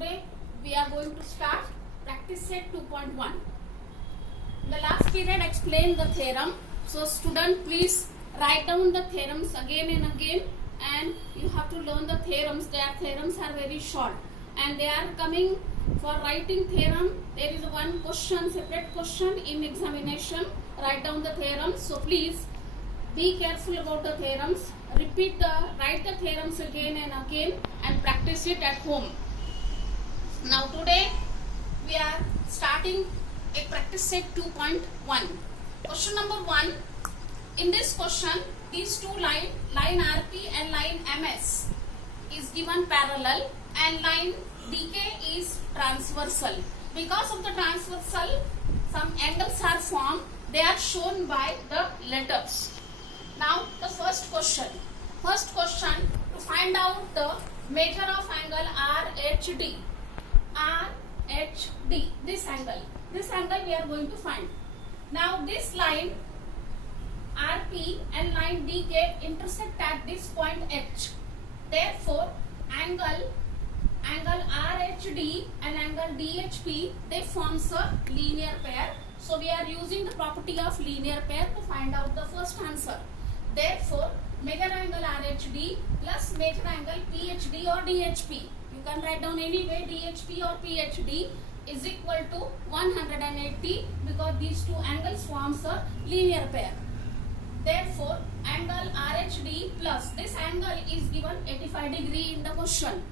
today we are going to start practice set 2.1. In the last period explained the theorem. So student, please write down the theorems again and again, and you have to learn the theorems. Their theorems are very short and they are coming for writing theorem. There is one question, separate question in examination. Write down the theorems. So please be careful about the theorems. Write the theorems again and again and practice it at home. Now today we are starting a practice set 2.1. Question number 1. In this question, these two line RP and line MS is given parallel and line DK is transversal. Because of the transversal, some angles are formed. They are shown by the letters. Now the first question. First question, to find out the measure of angle RHD. RHD, this angle we are going to find. Now this line RP and line DK intersect at this point H. Therefore, angle RHD and angle DHP, they forms a linear pair. So we are using the property of linear pair to find out the first answer. Therefore, measure angle RHD plus measure angle PHD or DHP. You can write down any way, DHP or PHD is equal to 180 because these two angles forms a linear pair. Therefore, angle RHD plus this angle is given 85 degree in the question.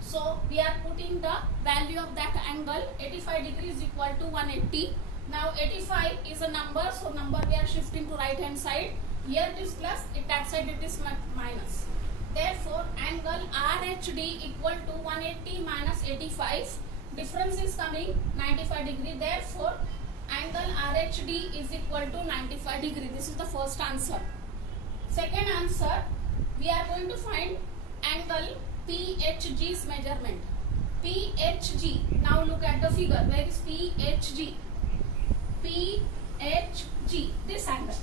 So we are putting the value of that angle. 85 degree is equal to 180. Now 85 is a number, so number we are shifting to right hand side. Here it is plus, that side it is minus. Therefore, angle RHD equal to 180 minus 85. Difference is coming 95 degree. Therefore, angle RHD is equal to 95 degree. This is the first answer. Second answer, we are going to find angle PHG's measurement. PHG. Now look at the figure. Where is PHG? PHG. This angle.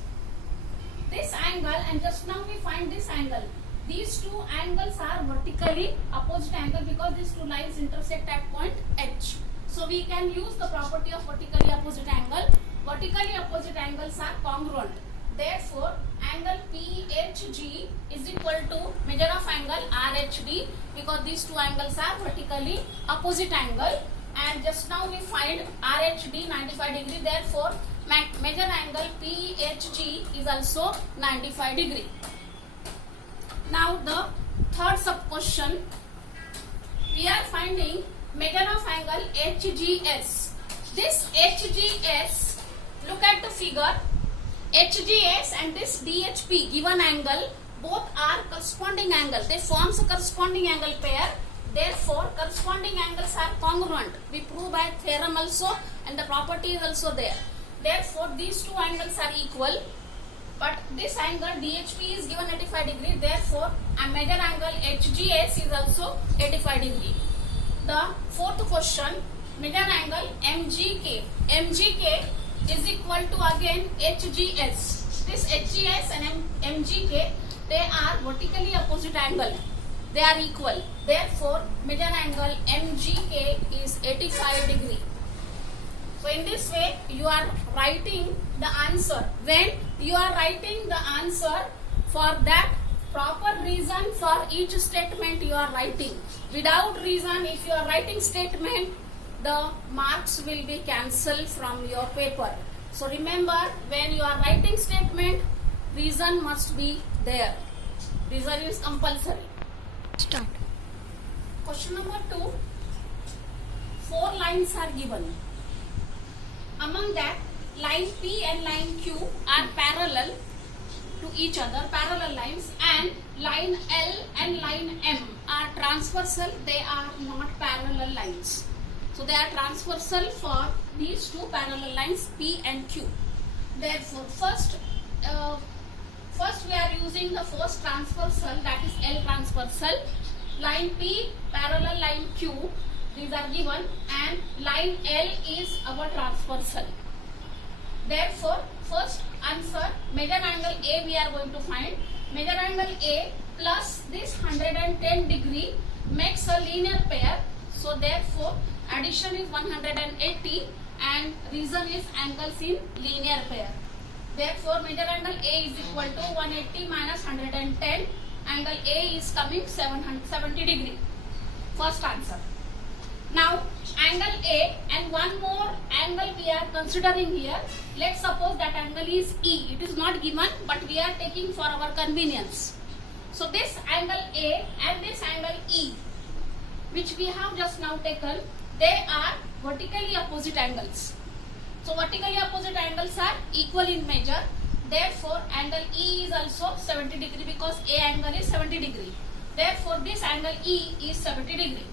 This angle, and just now we find this angle. These two angles are vertically opposite angle because these two lines intersect at point H. So we can use the property of vertically opposite angle. Vertically opposite angles are congruent. Therefore, angle PHG is equal to measure of angle RHD because these two angles are vertically opposite angle. And just now we find RHD 95 degree. Therefore, measure angle PHG is also 95 degree. Now the third sub question, we are finding measure of angle HGS. This HGS, look at the figure, HGS and this DHP given angle, both are corresponding angle. They forms a corresponding angle pair. Therefore, corresponding angles are congruent. We prove by theorem also, and the property is also there. Therefore, these two angles are equal. But this angle DHP is given 85 degree. Therefore, a measure angle HGS is also 85 degree. The fourth question, measure angle MGK. MGK is equal to again HGS. This HGS and MGK, they are vertically opposite angle. They are equal. Therefore, measure angle MGK is 85 degree. So in this way, you are writing the answer. When you are writing the answer, for that proper reason for each statement you are writing. Without reason, if you are writing statement, the marks will be cancelled from your paper. So remember, when you are writing statement, reason must be there. Reason is compulsory. Start. Question number 2. 4 lines are given. Among that, line P and line Q are parallel to each other, parallel lines, and line L and line M are transversal. They are not parallel lines. So they are transversal for these two parallel lines P and Q. Therefore, first we are using the first transversal, that is L transversal. Line P parallel line Q, these are given, and line L is our transversal. Therefore, first answer, measure angle A we are going to find. Measure angle A plus this 110 degree makes a linear pair. So therefore addition is 180 and reason is angles in linear pair. Therefore, major angle A is equal to 180 minus 110. Angle A is coming 70 degree. First answer. Now, angle A and one more angle we are considering here. Let's suppose that angle is E. It is not given, but we are taking for our convenience. So, this angle A and this angle E, which we have just now taken, they are vertically opposite angles. So, vertically opposite angles are equal in measure. Therefore, angle E is also 70 degree because A angle is 70 degree. Therefore, this angle E is 70 degree.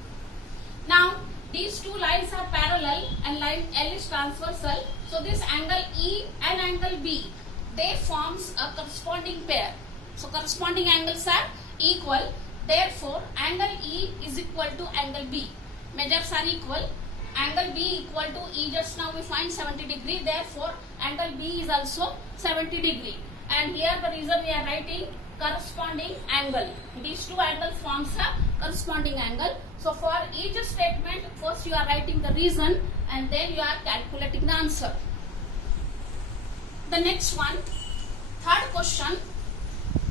Now, these two lines are parallel and line L is transversal. So, this angle E and angle B, they forms a corresponding pair. So, corresponding angles are equal. Therefore, angle E is equal to angle B. Measures are equal. Angle B equal to E, just now we find 70 degree. Therefore, angle B is also 70 degree. And here the reason we are writing corresponding angle. These two angles forms a corresponding angle. So, for each statement, first you are writing the reason and then you are calculating the answer. The next one, third question,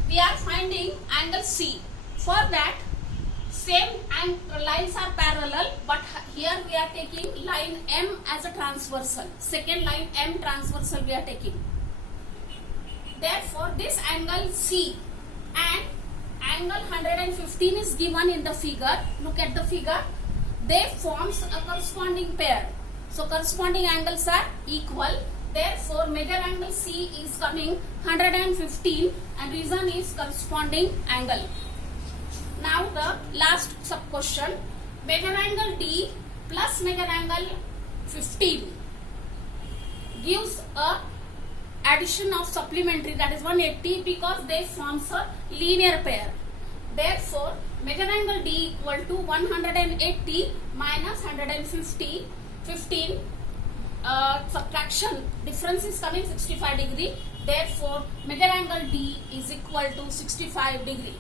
we are finding angle C. For that, same lines are parallel, but here we are taking line M as a transversal. Second line M transversal we are taking. Therefore, this angle C and angle 115 is given in the figure. Look at the figure. They forms a corresponding pair. So, corresponding angles are equal. Therefore, major angle C is coming 115 and reason is corresponding angle. Now the last sub question, major angle D plus major angle 15 gives a addition of supplementary, that is 180, because they forms a linear pair. Therefore, major angle D equal to 180 minus 150, 15, subtraction, difference is coming 65 degree. Therefore, major angle D is equal to 65 degree.